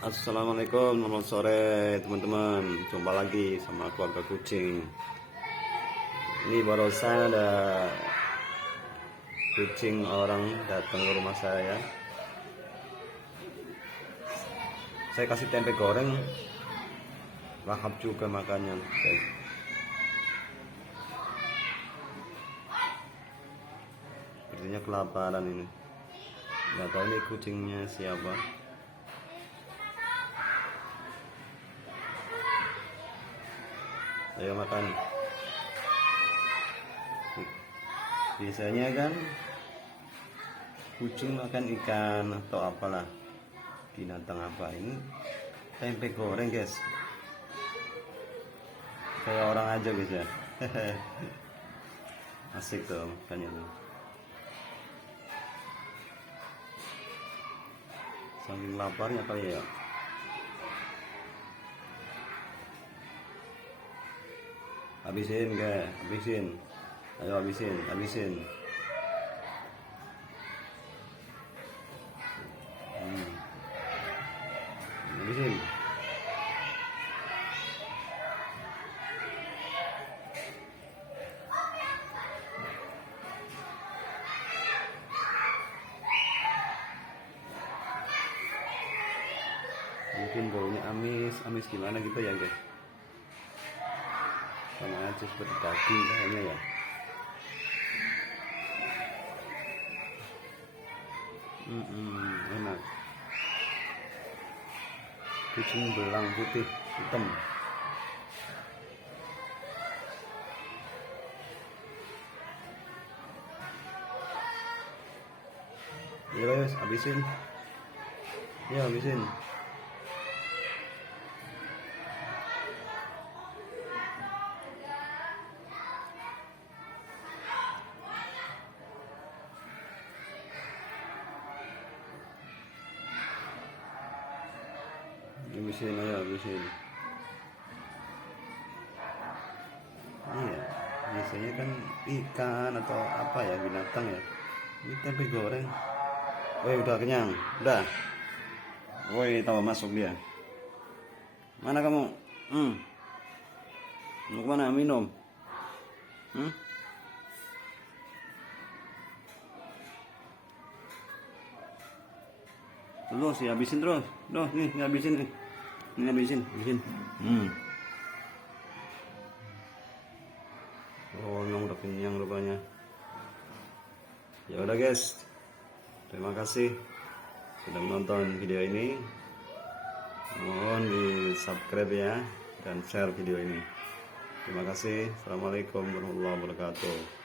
Assalamualaikum, selamat sore teman-teman. Jumpa lagi sama keluarga kucing. Ini barusan ada kucing orang datang ke rumah saya. Saya kasih tempe goreng, lahap juga makannya, guys. Sepertinya kelaparan ini. Nggak tahu ini kucingnya siapa. Ayo makan. Biasanya kan kucing makan ikan atau apalah, binatang apa. Ini tempe goreng, guys, kayak orang aja, guys, ya. Asik tuh makannya tuh. Saking laparnya kali ya. Habisin, guys, habisin. Ayo habisin. Habisin. Mungkin baunya amis gimana gitu ya, guys. Sama aja seperti daging kayaknya ya. Enak. Kucing belang putih hitam. Ya guys, habisin. Ya habisin. Habisin, ayo habisin. Iya, biasanya kan ikan atau apa ya, binatang ya. Ini tempe goreng. Woi, udah kenyang, udah. Woi, tahu masuk dia. Mana kamu? Mau kemana? Minum? Terus ya, habisin terus. Duh, nih ngabisin nih. Ini habisin. Oh, memang udah kenyang rupanya. Ya udah, guys. Terima kasih sudah menonton video ini. Mohon di-subscribe ya dan share video ini. Terima kasih. Assalamualaikum warahmatullahi wabarakatuh.